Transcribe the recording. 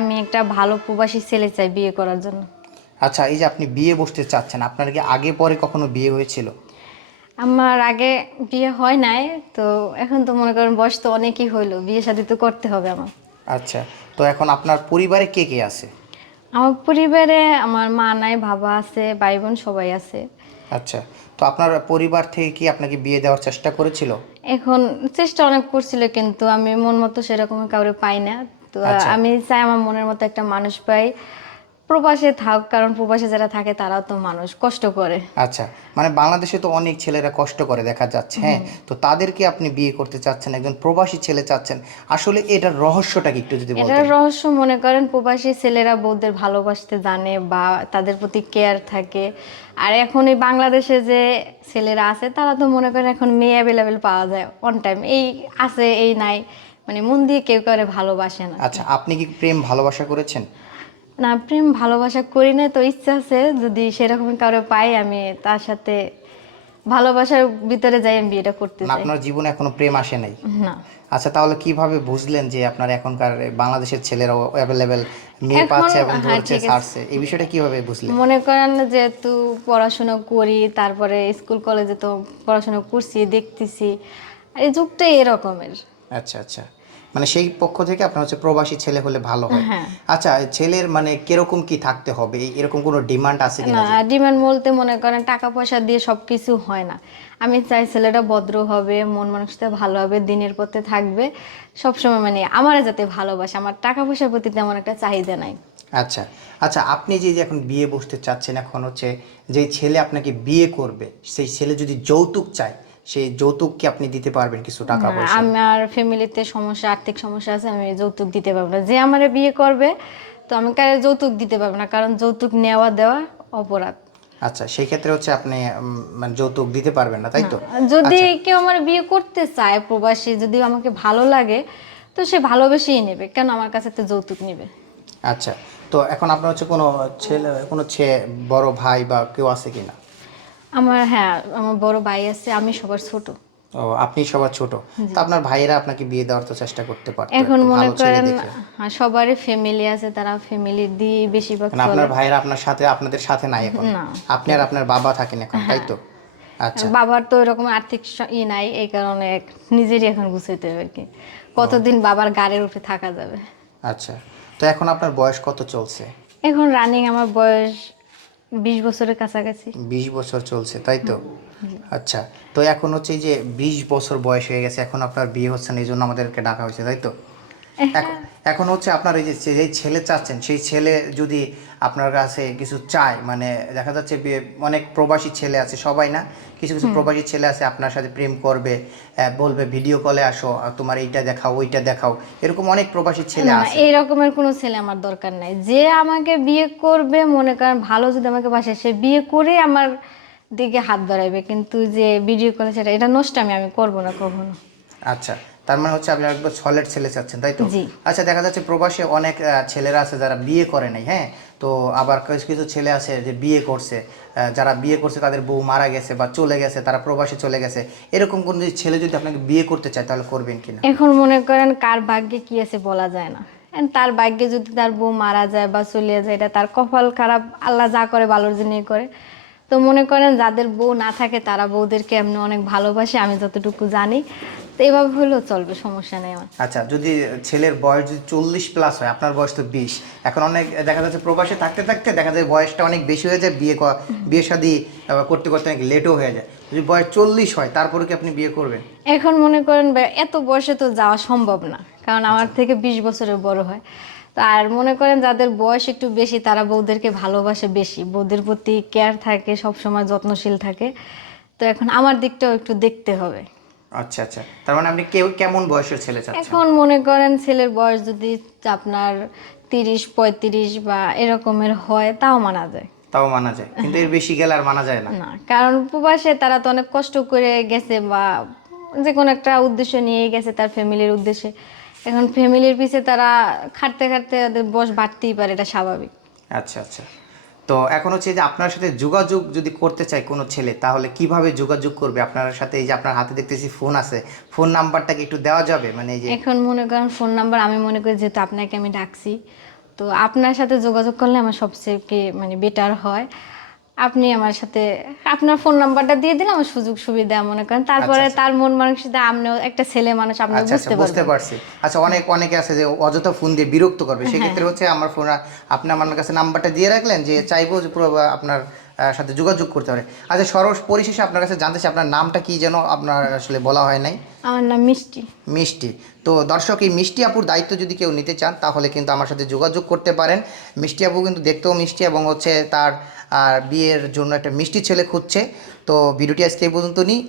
আমি একটা ভালো প্রবাসী ছেলে চাই বিয়ে করার জন্য। আচ্ছা এই যে আপনি বিয়ে বসতে চাচ্ছেন আপনার কি আগে পরে কখনো বিয়ে হয়েছিল? আমার আগে বিয়ে হয় নাই তো এখন তো মনে করেন বয়স তো অনেকই হইল বিয়ে শাদী তো করতে হবে আমার। আচ্ছা তো এখন আপনার পরিবারে কে কে আছে? আমার পরিবারে আমার মা নাই বাবা আছে ভাই বোন সবাই আছে। আচ্ছা তো আপনার পরিবার থেকে কি আপনাকে বিয়ে দেওয়ার চেষ্টা করেছিল? এখন চেষ্টা অনেক করছিল কিন্তু আমি মন মতো সেরকম কাউরে পাই না। তো আচ্ছা। আমি চাই আমার মনের মতো একটা মানুষ পাই। প্রবাসে থাক কারণ প্রবাসে যারা থাকে তারাও তো মানুষ কষ্ট করে। আচ্ছা মানে বাংলাদেশে তো অনেক ছেলেরা কষ্ট করে দেখা যাচ্ছে হ্যাঁ? তো তাদেরকে আপনি বিয়ে করতে চাচ্ছেন একজন প্রবাসী ছেলে চাচ্ছেন। আসলে এটার রহস্যটা কি একটু যদি এটার বলতেন? রহস্য মনে করেন প্রবাসী ছেলেরা বউদের ভালোবাসতে জানে বা তাদের প্রতি কেয়ার থাকে। আর এখন এই বাংলাদেশে যে ছেলেরা আছে তারা তো মনে করেন এখন মেয়ে অ্যাভেলেবেল পাওয়া যায় অন টাইম এই আছে এই নাই। মানে মন দিয়ে কেউ করে ভালোবাসে না। আচ্ছা আপনি কি প্রেম ভালোবাসা করেছেন? না প্রেম ভালোবাসা করি না তো ইচ্ছা আছে যদি সেরকম কারও পাই আমি তার সাথে ভালোবাসার ভিতরে যাই আমি বিয়েটা করতে না, চাই। আপনার জীবনে এখনও প্রেম আসে নাই? না। আচ্ছা তাহলে কীভাবে বুঝলেন যে আপনার এখনকার বাংলাদেশের ছেলেরা অ্যাভেলেবেল মেয়ে পাচ্ছে এবং হ্যাঁ, ধরছে ঠিক ছাড়ছে এই বিষয়টা কীভাবে বুঝলেন? মনে করেন যেহেতু পড়াশোনা করি তারপরে স্কুল কলেজে তো পড়াশোনা করছি দেখতেছি এই যুগটাই এরকমের। আচ্ছা আচ্ছা। মানে সেই পক্ষ থেকে আপনার হচ্ছে প্রবাসী ছেলে হলে ভালো হয়। হ্যাঁ। আচ্ছা ছেলের মানে কীরকম কি থাকতে হবে? এরকম কোনো ডিমান্ড আছে কিনা? না ডিমান্ড বলতে মনে করেন টাকা পয়সা দিয়ে সব কিছু হয় না। আমি চাই ছেলেটা ভদ্র হবে মন মানুষটা ভালো হবে দিনের পথে থাকবে। সবসময় মানে আমার যাতে ভালোবাসে আমার টাকা পয়সার প্রতি তেমন একটা চাহিদা নাই। আচ্ছা আচ্ছা আপনি যে যে এখন বিয়ে বসতে চাচ্ছেন এখন হচ্ছে যে ছেলে আপনাকে বিয়ে করবে সেই ছেলে যদি যৌতুক চায় সেই যৌতুক কি আপনি দিতে পারবেন কিছু টাকা পয়সা। আমার ফ্যামিলিতে সমস্যা আর্থিক সমস্যা আছে আমি যৌতুক দিতে পারব না। যে আমার বিয়ে করবে তো আমি কারে যৌতুক দিতে পারব না কারণ যৌতুক নেওয়া দেওয়া অপরাধ। আচ্ছা সেই ক্ষেত্রে হচ্ছে আপনি মানে যৌতুক দিতে পারবেন না তাই তো? যদি আচ্ছা। কেউ আমার বিয়ে করতে চায় প্রবাসী যদি আমাকে ভালো লাগে তো সে ভালোবেসেই নেবে কেন আমার কাছে তো যৌতুক নেবে? আচ্ছা তো এখন আপনার হচ্ছে কোনো ছেলে কোনো বড় ভাই বা কেউ আছে কিনা? আমার হ্যাঁ আমার বড় ভাই আছে আমি সবার ছোট। ও আপনি সবার ছোট। তো আপনার ভাইয়েরা আপনাকে বিয়ে দেওয়ার তো চেষ্টা করতে পারতো এখন মনে করেন। হ্যাঁ, সবারই ফ্যামিলি আছে তারা ফ্যামিলি দিয়ে বেশিরভাগ মানে আপনার ভাইয়েরা আপনার সাথে আপনাদের সাথে নাই এখন? আপনি আর আপনার বাবা থাকেন এখন তাই তো? আচ্ছা। বাবার তো এরকম আর্থিক ই নাই এই কারণে নিজেরই এখন গুছাইতে হবে আর কি। কতদিন বাবার গাড়ির উপরে থাকা যাবে। আচ্ছা। তো এখন আপনার বয়স কত চলছে? এখন রানিং আমার বয়স বিশ বছরের কাছাকাছি। বিশ বছর চলছে, তাই তো? আচ্ছা তো এখন হচ্ছে যে বিশ বছর বয়স হয়ে গেছে, এখন আপনার বিয়ে হচ্ছে না, এই জন্য আমাদেরকে ডাকা হয়েছে, তাই তো? এখন হচ্ছে আপনার এই যে যেই ছেলে চাচ্ছেন সেই ছেলে যদি আপনার কাছে কিছু চায় মানে দেখা যাচ্ছে অনেক প্রবাসী ছেলে আছে সবাই না কিছু কিছু প্রবাসী ছেলে আছে আপনার সাথে প্রেম করবে বলবে ভিডিও কলে আসো তোমার এইটা দেখাও ওইটা দেখাও এরকম অনেক প্রবাসী ছেলে আছে। এই রকমের কোনো ছেলে আমার দরকার নাই। যে আমাকে বিয়ে করবে মনে করেন ভালো যদি আমাকে বাসায় সে বিয়ে করে আমার দিকে হাত বাড়াইবে। কিন্তু যে ভিডিও কলে সেটা এটা নষ্ট আমি আমি করব না কখনো। আচ্ছা। তার মানে হচ্ছে আপনি একবার ছলের ছেলে চাচ্ছেন তাই তো। আচ্ছা দেখা যাচ্ছে প্রবাসে অনেক ছেলেরা আছে যারা বিয়ে করে নাই হ্যাঁ? তো আবার কিছু কিছু ছেলে আছে যে বিয়ে করছে যারা বিয়ে করছে তাদের বউ মারা গেছে বা চলে গেছে তারা প্রবাসে চলে গেছে। এরকম কোন যদি ছেলে যদি আপনাকে বিয়ে করতে চায় তাহলে করবেন কিনা? এখন মনে করেন কার ভাগ্যে কি আছে বলা যায় না। তার ভাগ্যে যদি তার বউ মারা যায় বা চলে যায় এটা তার কপাল খারাপ আল্লাহ যা করে ভালোর জন্যই করে। তো মনে করেন যাদের বউ না থাকে তারা বউদেরকে এমনি অনেক ভালোবাসে আমি যতটুকু জানি। তো এভাবে হলেও চলবে সমস্যা নেই আমার। আচ্ছা যদি ছেলের বয়স যদি চল্লিশ প্লাস হয় আপনার বয়স তো বিশ। এখন অনেক দেখা যাচ্ছে প্রবাসে থাকতে থাকতে দেখা যায় বয়সটা অনেক বেশি হয়ে যায় বিয়ে করা- বিয়ে শাদি করতে করতে অনেক লেটও হয়ে যায়। যদি বয়স চল্লিশ হয় তারপরে কি আপনি বিয়ে করবেন? এখন মনে করেন এত বয়সে তো যাওয়া সম্ভব না কারণ আমার থেকে বিশ বছরের বড় হয়। তো আর মনে করেন যাদের বয়স একটু বেশি তারা বউদেরকে ভালোবাসে বেশি। বউদের প্রতি কেয়ার থাকে সবসময় যত্নশীল থাকে। তো এখন আমার দিকটাও একটু দেখতে হবে। আচ্ছা আচ্ছা। তার মানে আপনি কেউ কেমন বয়সের ছেলে চাচ্ছেন? এখন মনে করেন ছেলের বয়স যদি আপনার তিরিশ পঁয়ত্রিশ বা এরকমের হয় তাও মানা যায়। তাও মানা যায়। কিন্তু এর বেশি গেলে আর মানা যায় না। না কারণ প্রবাসে তারা তো অনেক কষ্ট করে গেছে বা যে কোনো একটা উদ্দেশ্য নিয়ে গেছে তার ফ্যামিলির উদ্দেশ্যে। এখন ফ্যামিলির পিছে তারা খাটতে খাটতে তাদের বয়স বাড়তেই পারে এটা স্বাভাবিক। আচ্ছা আচ্ছা। তো এখন হচ্ছে যে আপনার সাথে যোগাযোগ যদি করতে চায় কোনো ছেলে, তাহলে কীভাবে যোগাযোগ করবে? আপনার সাথে এই যে আপনার হাতে দেখতেছি ফোন আছে, ফোন নাম্বারটা কি একটু দেওয়া যাবে? মানে এই যে এখন মনে করেন ফোন নাম্বার, আমি মনে করি যেহেতু আপনাকে আমি ডাকছি, তো আপনার সাথে যোগাযোগ করলে আমার সবচেয়ে মানে বেটার হয়। আপনি আমার সাথে আপনার ফোন নাম্বারটা দিয়ে দিলে আমার সুযোগ সুবিধা মনে করেন। তারপরে আচ্ছা। তার মন মানসিকতা আপনিও একটা ছেলে মানুষ আপনি আচ্ছা আচ্ছা বুঝতে বুঝতে পারছি। আচ্ছা অনেক অনেকে আছে যে অযথা ফোন দিয়ে বিরক্ত করবে। হ্যাঁ। সেক্ষেত্রে হচ্ছে আমার ফোন আপনি আমার কাছে নাম্বারটা দিয়ে রাখলেন যে চাইব যে পুরো আপনার সাথে যোগাযোগ করতে পারে। আচ্ছা সর্ব পরিশেষে আপনার কাছে জানতে চাই আপনার নামটা কি যেন আপনার আসলে বলা হয় নাই? আমার নাম মিষ্টি। মিষ্টি। তো দর্শক এই মিষ্টি আপুর দায়িত্ব যদি কেউ নিতে চান তাহলে কিন্তু আমার সাথে যোগাযোগ করতে পারেন। মিষ্টি আপু কিন্তু দেখতেও মিষ্টি এবং হচ্ছে তার আর বিয়ের জন্য একটা মিষ্টি ছেলে খুঁজছে। তো ভিডিওটি আজকে এই পর্যন্ত নিই